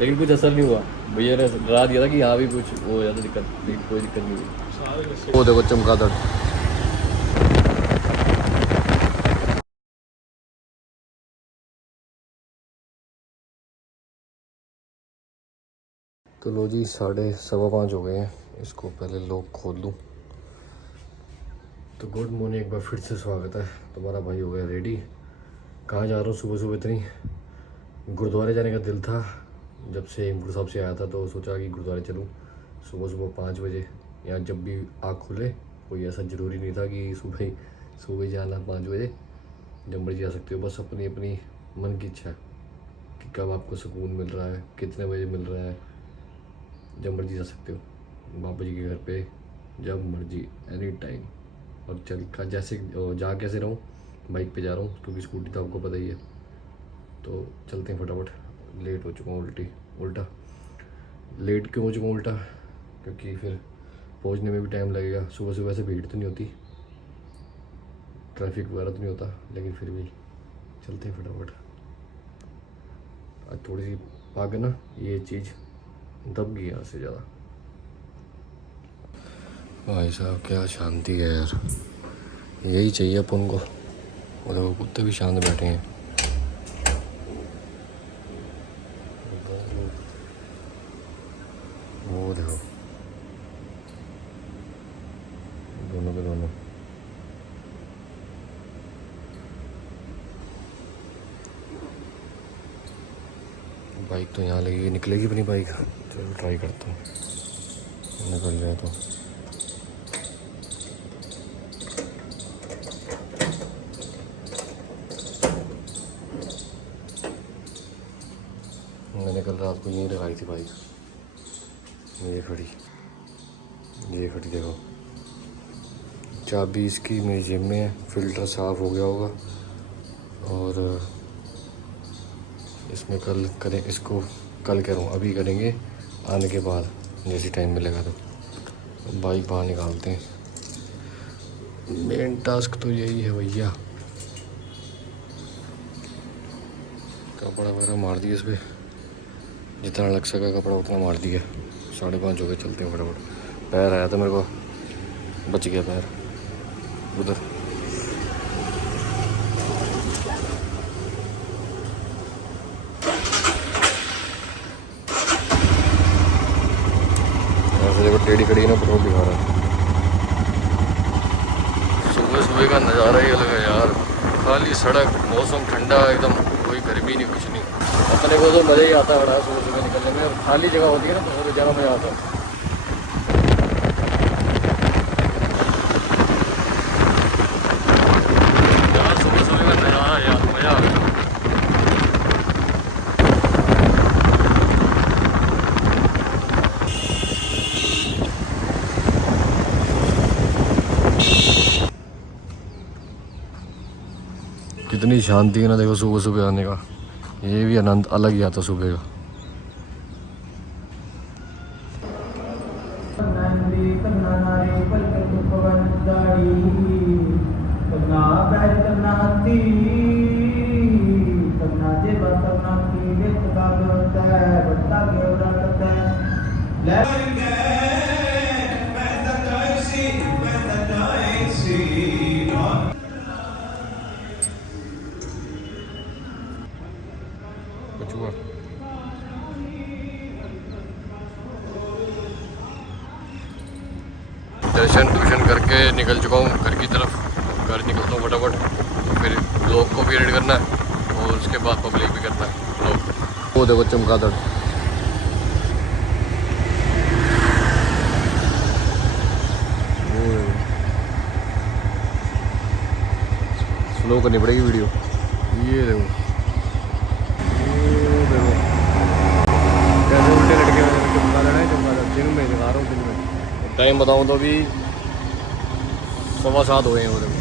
लेकिन कुछ असर नहीं हुआ। भैया ने डरा दिया था कि यहाँ भी कुछ हो जाता दिक्कत, लेकिन कोई दिक्कत नहीं हुई। वो देखो चमगादड़। तो लो जी 5:15 हो गए हैं, इसको पहले लॉक खोल दूँ। तो गुड मॉर्निंग, एक बार फिर से स्वागत है। तुम्हारा भाई हो गया रेडी। कहाँ जा रहा हूँ सुबह सुबह इतनी? गुरुद्वारे जाने का दिल था, जब से हेमकुंड साहब से आया था तो सोचा कि गुरुद्वारे चलूँ सुबह सुबह 5 बजे। यहाँ जब भी आँख खुले, कोई ऐसा ज़रूरी नहीं था कि सुबह ही जाना 5 बजे। जब मर्जी जा सकते हो, बस अपनी अपनी मन की इच्छा कि कब आपको सुकून मिल रहा है, कितने बजे मिल रहा है। जब मर्जी जा सकते हो बाबा जी के घर पे, जब मर्जी, एनी टाइम। और चल का जैसे जा कैसे रहूँ, बाइक पे जा रहा हूँ क्योंकि स्कूटी तो आपको पता ही है। तो चलते हैं फटाफट। लेट हो चुका हूँ उल्टा। लेट क्यों हो चुका हूँ उल्टा? क्योंकि फिर पहुँचने में भी टाइम लगेगा। सुबह सुबह से भीड़ तो नहीं होती, ट्रैफिक वगैरह तो नहीं होता, लेकिन फिर भी चलते हैं फटाफट। आज थोड़ी सी आगे ना ये चीज़ दब गई यहाँ से ज़्यादा। भाई साहब क्या शांति है यार, यही चाहिए अपन को। और देखो कुत्ते भी शांत बैठे हैं। वो देखो दोनों के दोनों। बाइक तो यहाँ लगेगी, निकलेगी अपनी बाइक। चलो ट्राई करता हूँ, निकल जाए तो। मैंने कल रात को यहीं लगाई थी बाइक, ये खड़ी देखो। चाबी इसकी मेरी जेब में है, फ़िल्टर साफ़ हो गया होगा। और इसमें कल करें इसको, कल कह रहा हूँ अभी करेंगे आने के बाद, जैसे टाइम मिलेगा तो बाइक बाहर निकालते हैं। मेन टास्क तो यही है भैया। कपड़ा वगैरह मार दिया इस पर, जितना लग सका कपड़ा उतना मार दिया। 5:30 हो गए, चलते हैं फटाफट। पैर आया था मेरे को, बच गया पैर उधर। ऐसे देखो टेढ़ी खड़ी है ना, पेट्रोल दिखा रहा है। सुबह सुबह का नज़ारा ही अलग है यार। खाली सड़क, मौसम ठंडा एकदम, कोई गर्मी नहीं कुछ नहीं। अपने को तो मज़ा ही आता है बड़ा सुबह सुबह निकलने में। और खाली जगह होती है ना तो ज़्यादा मज़ा आता है। यार सुबह सुबह का नज़ारा यार, मज़ा आ गया। कितनी शांति है ना, देखो सुबह सुबह आने का ये भी आनंद अलग ही आता सुबह का। कुछ हुआ? दर्शन करके निकल चुका हूँ घर की तरफ। घर निकलता हूँ फटाफट, फिर ब्लॉग को भी एडिट करना है और उसके बाद पब्लिक भी करना है ब्लॉग। वो देखो चमगादड़। स्लो करनी पड़ेगी वीडियो। ये देखो कैसे उल्टे लटके हुए चमगादड़ है। चमगादड़ दिन में दिखा रहा हूँ, दिन में। टाइम बताऊँ तो अभी 7:15 हो गए हैं। वो देखो।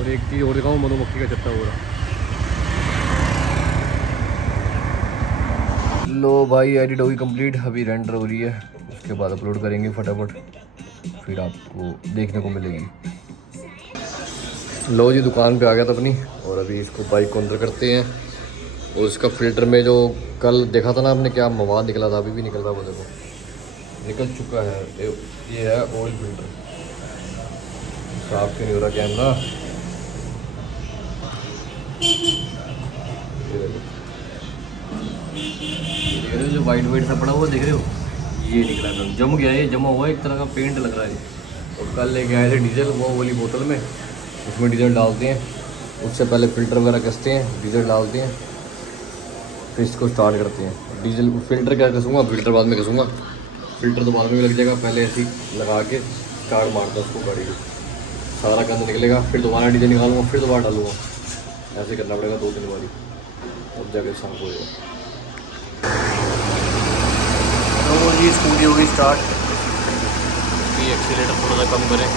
और एक चीज़ और दिखाऊँ, मधुमक्खी का छत्ता हो रहा। लो भाई एडिट होगी कंप्लीट, अभी रेंडर हो रही है, उसके बाद अपलोड करेंगे फटाफट, फिर आपको देखने को मिलेगी। लो जी दुकान पे आ गया था अपनी, और अभी इसको बाइक को अंदर करते हैं और इसका फ़िल्टर में जो कल देखा था ना आपने, क्या मवाद निकला था, अभी भी निकल रहा है, वो देखो निकल चुका है। ये है ऑयल फिल्टर। साफ क्यों नहीं हो रहा कैमरा? ये देखो, देख रहे हो जो वाइट वाइट सा पड़ा हुआ, देख रहे हो? ये निकला था, जम गया, ये जमा हुआ, एक तरह का पेंट लग रहा है। और कल लेके आए थे डीजल, वो वाली बोतल में, उसमें डीजल डालते हैं, उससे पहले फ़िल्टर वगैरह कसते हैं, डीजल डालते हैं, फिर इसको स्टार्ट करते हैं। डीजल फ़िल्टर क्या कसूँगा, फ़िल्टर बाद में कसूँगा, फ़िल्टर तो बाद में भी लग जाएगा, पहले ऐसे ही लगा के स्टार्ट मारता उसको गाड़ी को, सारा गंद निकलेगा, फिर दोबारा डीजल निकालूंगा, फिर दोबारा डालूंगा, ऐसे करना पड़ेगा 2-3 बारी, तब जाके साफ हो जाएगा। तो जी स्कूटी हो गई स्टार्ट, इसकी एक्सीलेटर थोड़ा सा कम करें।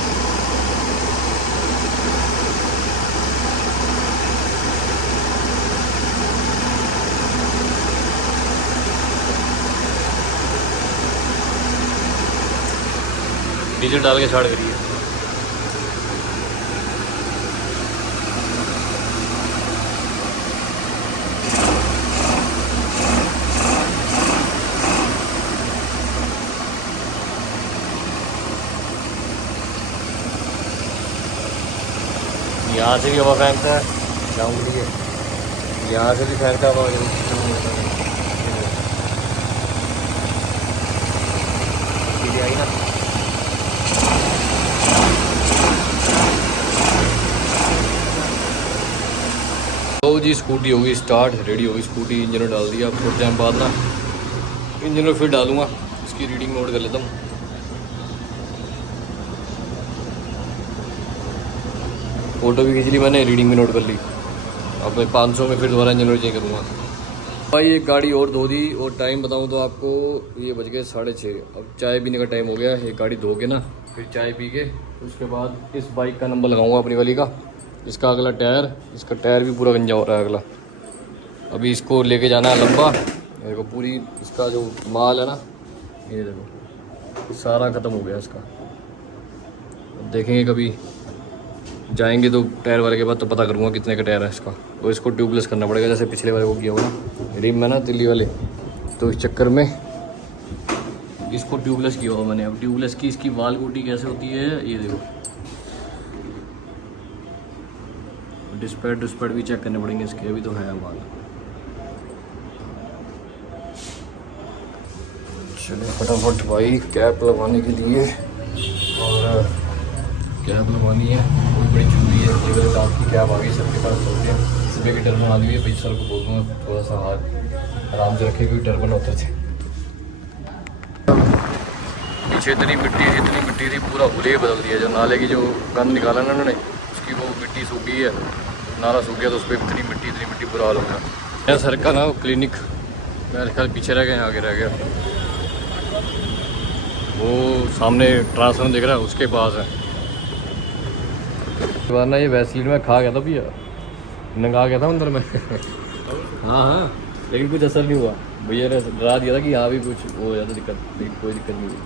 डीजल डाल के स्टार्ट करिए। यहाँ से भी हवा फेंकता है, जाऊँगी है, यहाँ से भी फेंकता हवा आई ना। तो जी स्कूटी हो गई स्टार्ट, रेडी हो गई स्कूटी, इंजन में डाल दिया। थोड़े टाइम बाद ना इंजन में फिर डालूँगा, इसकी रीडिंग नोट कर लेता हूँ। फ़ोटो भी खींच ली मैंने, रीडिंग भी नोट कर ली। अब मैं 500 में फिर दोबारा इंजन चेंज करूँगा। भाई एक गाड़ी और धो दी, और टाइम बताऊँ तो आपको, ये बज गए 6:30। अब चाय पीने का टाइम हो गया। एक गाड़ी धो के ना फिर चाय पी के उसके बाद इस बाइक का नंबर लगाऊंगा अपनी वाली का। इसका अगला टायर, इसका टायर भी पूरा गंजा हो रहा है अगला। अभी इसको लेके जाना है लंबा, मेरे को पूरी इसका जो माल है ना, ये देखो सारा ख़त्म हो गया इसका। अब देखेंगे कभी जाएंगे तो टायर वाले के बाद तो पता करूँगा कितने का टायर है इसका। और इसको ट्यूबलेस करना पड़ेगा, जैसे पिछले वाले को किया हुआ ना रिम में ना दिल्ली वाले, तो इस चक्कर में इसको ट्यूबलेस किया हुआ मैंने। अब ट्यूबलेस की इसकी वाल कोटी कैसे होती है ये देखो। डिस्पैट भी चेक करने पड़ेंगे इसके, अभी तो है वाल। चलो फटाफट भाई कैप लगवाने के लिए, और कैप लगवानी है, कोई बड़ी जरूरी है। केवल साथ की कैप आ गई सबके पास, चलते हैं। सुबह की टर्बन आ गई है, भाई सर को बोल दूँगा थोड़ा सा हाथ आराम से रखे, क्योंकि टर्बन होते थे। पीछे इतनी मिट्टी थी, पूरा हुलिया बदल दिया। जो नाले की जो गंद निकाला ना उन्होंने, उसकी वो मिट्टी सूख गई है, नाला सूख गया, तो उस पर इतनी मिट्टी बुरा हाल हो गया। मेरा सर का ना क्लिनिक मेरे ख्याल पीछे रह गया, आगे रह गया। वो सामने ट्रांसफार्मर दिख रहा है, उसके पास है। वरना ये वैसलीन में खा गया था भैया, नंगा गया था अंदर में। हाँ, लेकिन कुछ असर नहीं हुआ। भैया ने डरा दिया था कि यहाँ भी कुछ हो जाता दिक्कत, लेकिन कोई दिक्कत नहीं हुई।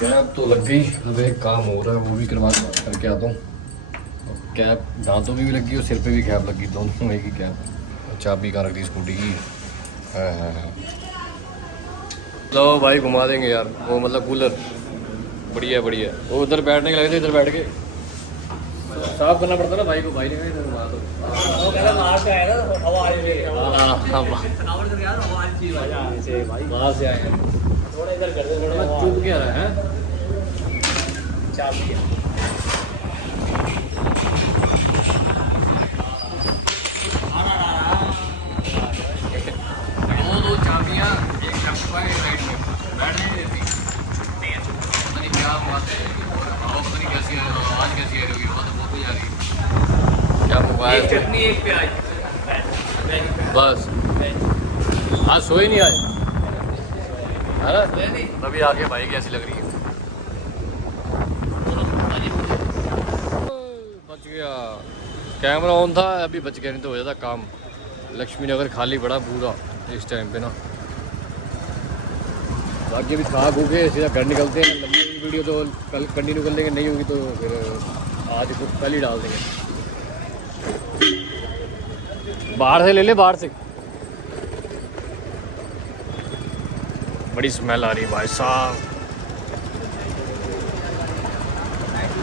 कैप तो लग गई, अब एक काम हो रहा है वो भी करके आता हूँ। कैप दांतों में भी लग गई और सिर पे भी कैप लग गई, दोनों में की कैप। चाबी कहाँ रख दी स्कूटी की? है। तो भाई घुमा देंगे यार, वो मतलब कूलर बढ़िया वो उधर बैठने के लगे थे, इधर बैठ के साफ करना पड़ता ना भाई को। भाई ने कहा इधर घुमा दो, वो कह रहा मार से आया ना हवा आ रही है। हां थकावट कर यार, हवा आ रही है भाई, वहां से आए हैं, थोड़ा इधर कर दे, थोड़ा चुप क्या रहा है। चाबी है दो चाबियां, एक चप्पा है साइड में, बैठने नहीं देती। पता नहीं क्या बात है, हवा पता नहीं कैसी है, आवाज़ कैसी आ रही होगी, हवा तो बहुत ही आ रही है। क्या मोबाइल, एक चटनी एक प्याज बस। आज सोए नहीं आज, है तभी आगे भाई कैसी लग रही है। बच गया, कैमरा ऑन था, अभी बच गया, नहीं तो हो जाता काम। लक्ष्मी नगर खाली पड़ा पूरा इस टाइम पे ना। बाकी अभी खा खू के सीधा घर निकलते हैं। लंबी वीडियो तो कल कंटिन्यू कर लेंगे, नहीं होगी तो फिर आज कल ही डाल देंगे। बाहर से ले ले, बाहर से बड़ी स्मेल आ रही है भाई साहब।